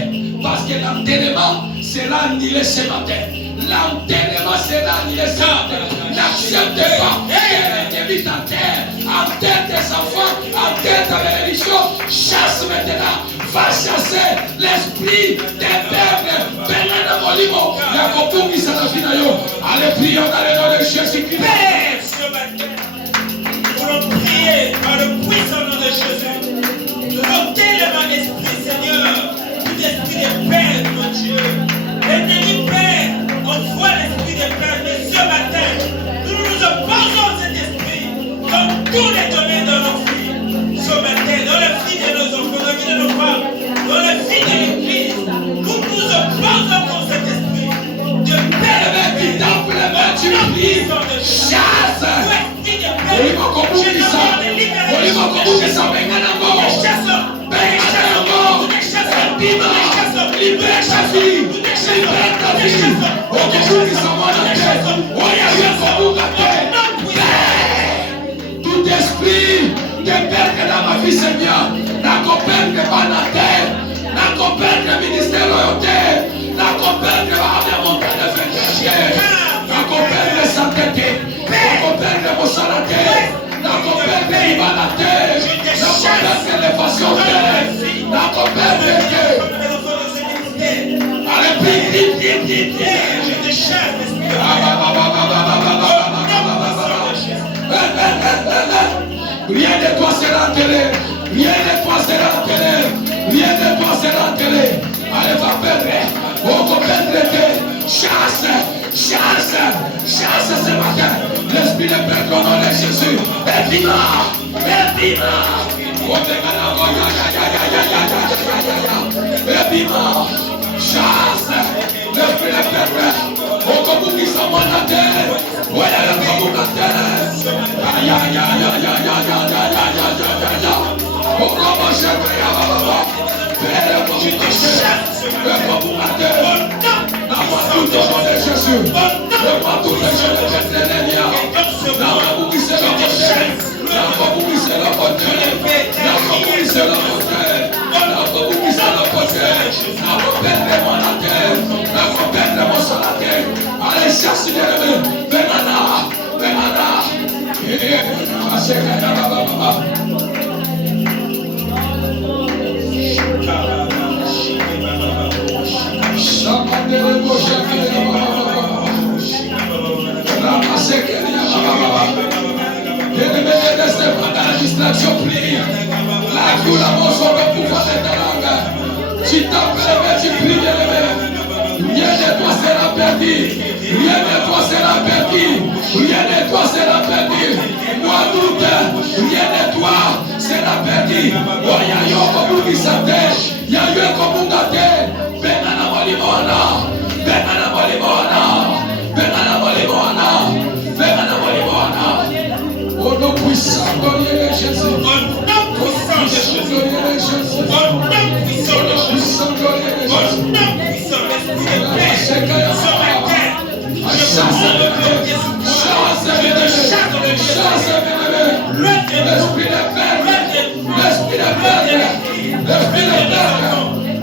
Parce que l'enterrement sera annulé ce matin. L'enterrement sera annulé ce matin. N'accepte pas que l'ennemi t'enterre. Enterre tes enfants, enterre ta bénédiction. Chasse maintenant. Va chasser l'esprit des peuples. Benana Molimo. Yakobu Misarafinayo. Allez, prions dans le nom de Jésus-Christ. Père, ce matin, nous voulons prier par le puissant nom de Jésus. Nous ôter le mal esprit, Seigneur. Tout esprit de perte, mon Dieu. L'ennemi Père, on voit l'esprit de perte. Mais ce matin, nous nous opposons à cet esprit dans tous les domaines de nos vies. Ce matin, dans la vie de nos enfants, dans la vie de nos femmes, dans la vie de l'Église, nous nous opposons contre cet esprit de perte. Tu pries, chasse. Libère ta vie, libère ta vie. Tout esprit de perdre dans ma vie, Seigneur, n'accompagne pas la terre, n'accompagne le ministère royauté, n'accompagne pas la montagne de féticheur, n'accompagne le santé, n'accompagne le mosalaté, n'accompagne l'imalaté, n'accompagne les façons de n'accompagne les dieux. Allez, prie. Je te chasse, l'esprit. Rien de toi sera enterré. Rien de toi sera enterré. Rien de toi sera enterré. Allez, va perdre. On va perdre. Chasse ce matin. L'esprit de perdre au nom de Jésus. Et vivra. Et vivra. Chasse l'esprit de perdre. On va bungisa mwana te. Oya yokobuka te. Ya. Okobo shaka ya baba. Pere yokobuka te. Yokobuka te. Nama tuto de Jésus. Nama tuto de Jésus. Nama bungisa la pote. Nama bungisa la pote. Nama bungisa la pote. Nama bungisa la pote. Nama perdre mwana te. Nama perdre mosala te. Allez chercher bien-aimé. Benana. La distraction plie. La cour l'amour sur le pouvoir de ta langue. Tu t'appelles, mais tu pries, bien-aimé. Rien de toi sera perdu. Rien de toi sera perdu. Rien de toi sera perdu. Moi doute, rien de toi sera perdu. Oh, ya yo comme vous disate. Ya yo comme vous gâtez. Benana molimona. Benana molimona. Benana molimona. Benana molimona. Au nom puissant de Jésus. Au nom puissant de Jésus. Au nom puissant de Jésus. Au nom puissant de Jésus. Sur la terre. Je prends le nom de Jésus. L'esprit de Père, l'esprit de Père, l'esprit de Père,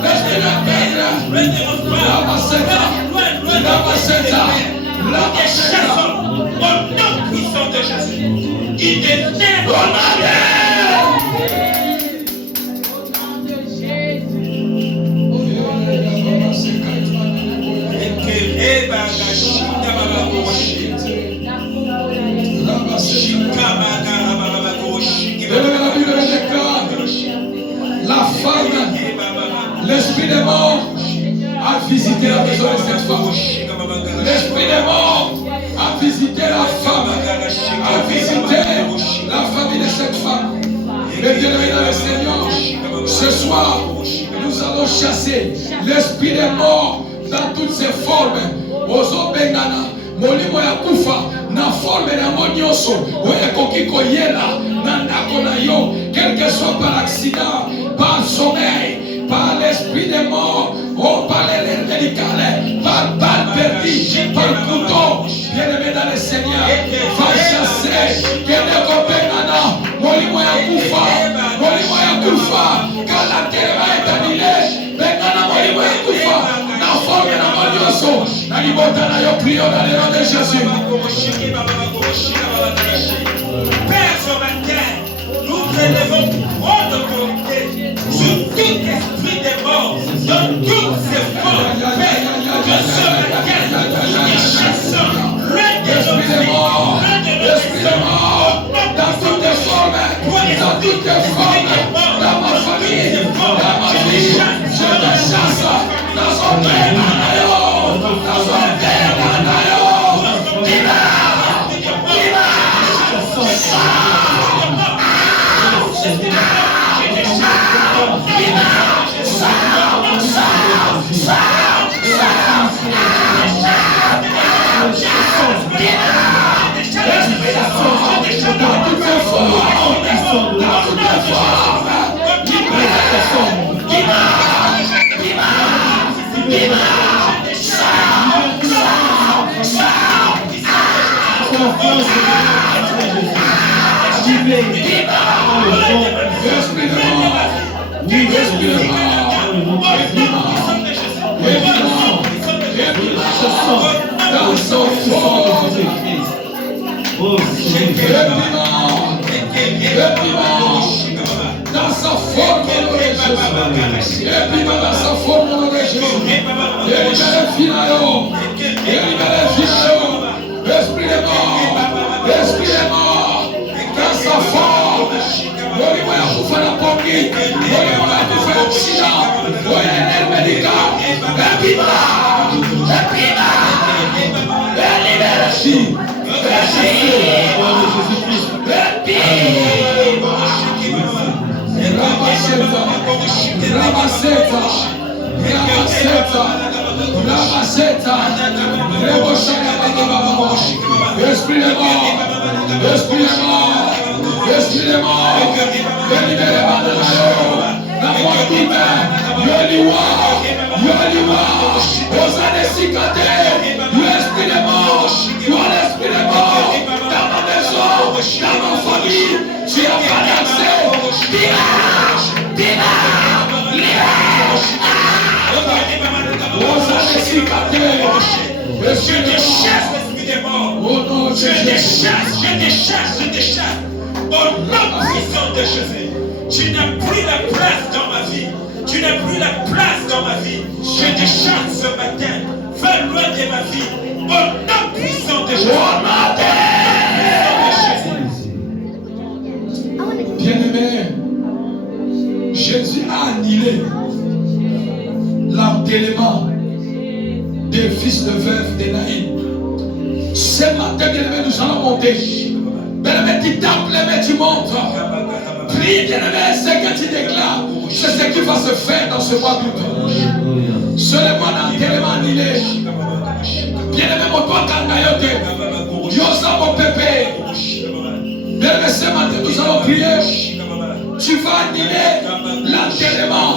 l'esprit de Père, la Maceta, au nom puissant de Jésus, il déterre ton âme. La femme, l'esprit des morts a visité la maison de cette femme. L'esprit des morts a visité la femme, a visité la famille de cette femme. Les bien-aimés dans le Seigneur, ce soir, nous allons chasser l'esprit des morts dans toutes ses formes. Ozo bengana, molimo ya kufa na forme na monyoso, oye kokiko yela na ndako na yo, quel que soit par accident, par sommeil, par l'esprit des morts, ou par l'erreur médicale, par balle perdue, par couteau, bien-aimé dans le Seigneur, va chasser, kende ko bengana, molimo ya kufa, quand la terre va être annulée, bengana molimo ya kufa. Père sur la terre, nous prélevons grande autorité sur tout esprit des morts, dans toutes ces formes, Père, que sur la terre, nous les chassons, loin de nos vies, loin de nos maisons, dans toutes les formes, dans toutes les formes, dans ma famille, dans ma vie, je les chasse, dans son père, dans son père, dans sa forme, l'esprit est mort, l'esprit est mort, dans sa forme, Rabaseta, Je déchasse l'esprit des morts. Je déchasse. Au nom puissant de Jésus. Tu n'as plus la place dans ma vie. Tu n'as plus la place dans ma vie. Je déchasse ce matin. Va loin de ma vie. Au nom puissant de Jésus. Bien-aimé, Jésus a annihilé l'enterrement des fils de veuve d'Énaïm. Ce matin, bien-aimé, nous allons monter. Bien-aimé, tu tapes les mains, tu montes. Prie, bien-aimé, ce que tu déclares, c'est ce qui va se faire dans ce mois d'août. C'est le mois d'enterrement annihilé. Bien-aimé, mon toi, Kangayote, Yosa, mon pépé. Bien-aimé, ce matin, nous allons prier. Tu vas annuler l'enterrement,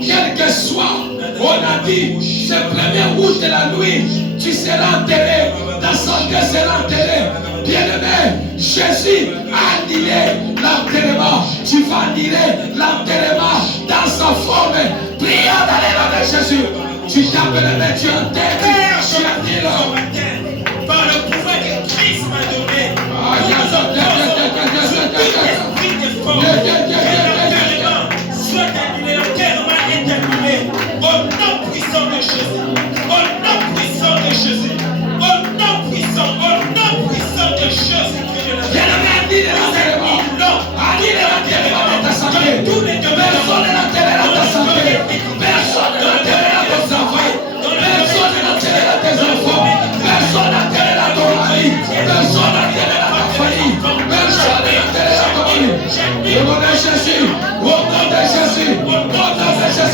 quel que soit. On a dit, ce premier août de la nuit, tu seras enterré, ta santé sera enterrée. Bien-aimé, Jésus a annulé l'enterrement. Tu vas annuler l'enterrement dans sa forme. Prie dans les noms de Jésus. Tu t'appelles, mais tu enterres. Tu annules. Par le pouvoir que Christ m'a donné. Soit annulé, l'enterrement est annulé. Au nom puissant de Jésus. Au nom puissant de Jésus. Au nom puissant de Jésus. Annulez l'enterrement de ta santé. Personne ne l'enterrera ta santé. Personne ne l'enterrera tes enfants. Personne ne l'enterrera tes enfants. Personne n'enterrera ton mari. Personne n'enterrera ta famille. Personne n'enterrera ton mari. Au nom de Jésus. Au nom de Jésus. Au nom de Jésus.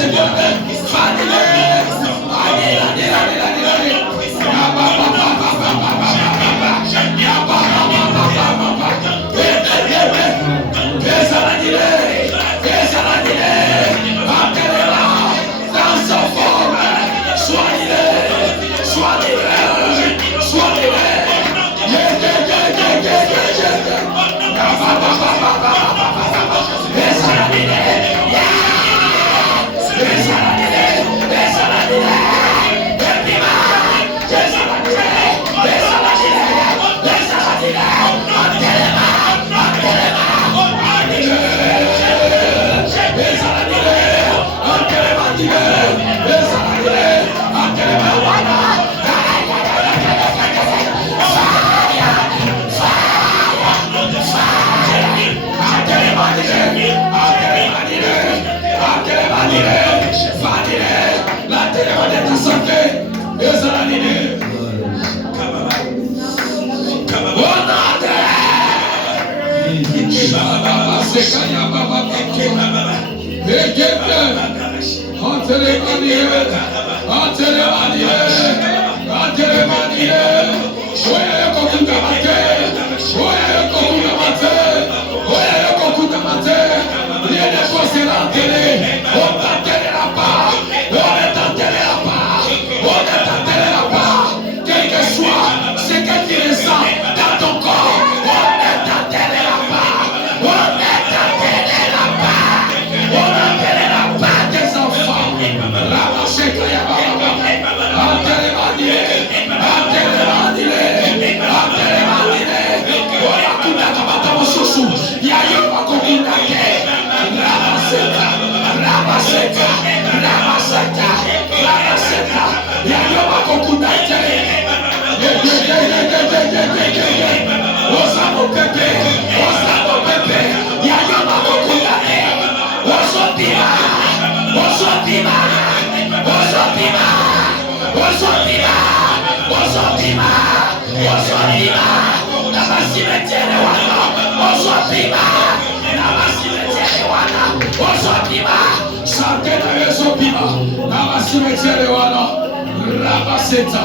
Rabaseta,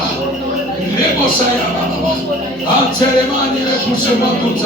Rebosaya, Antelemani, le poussement tout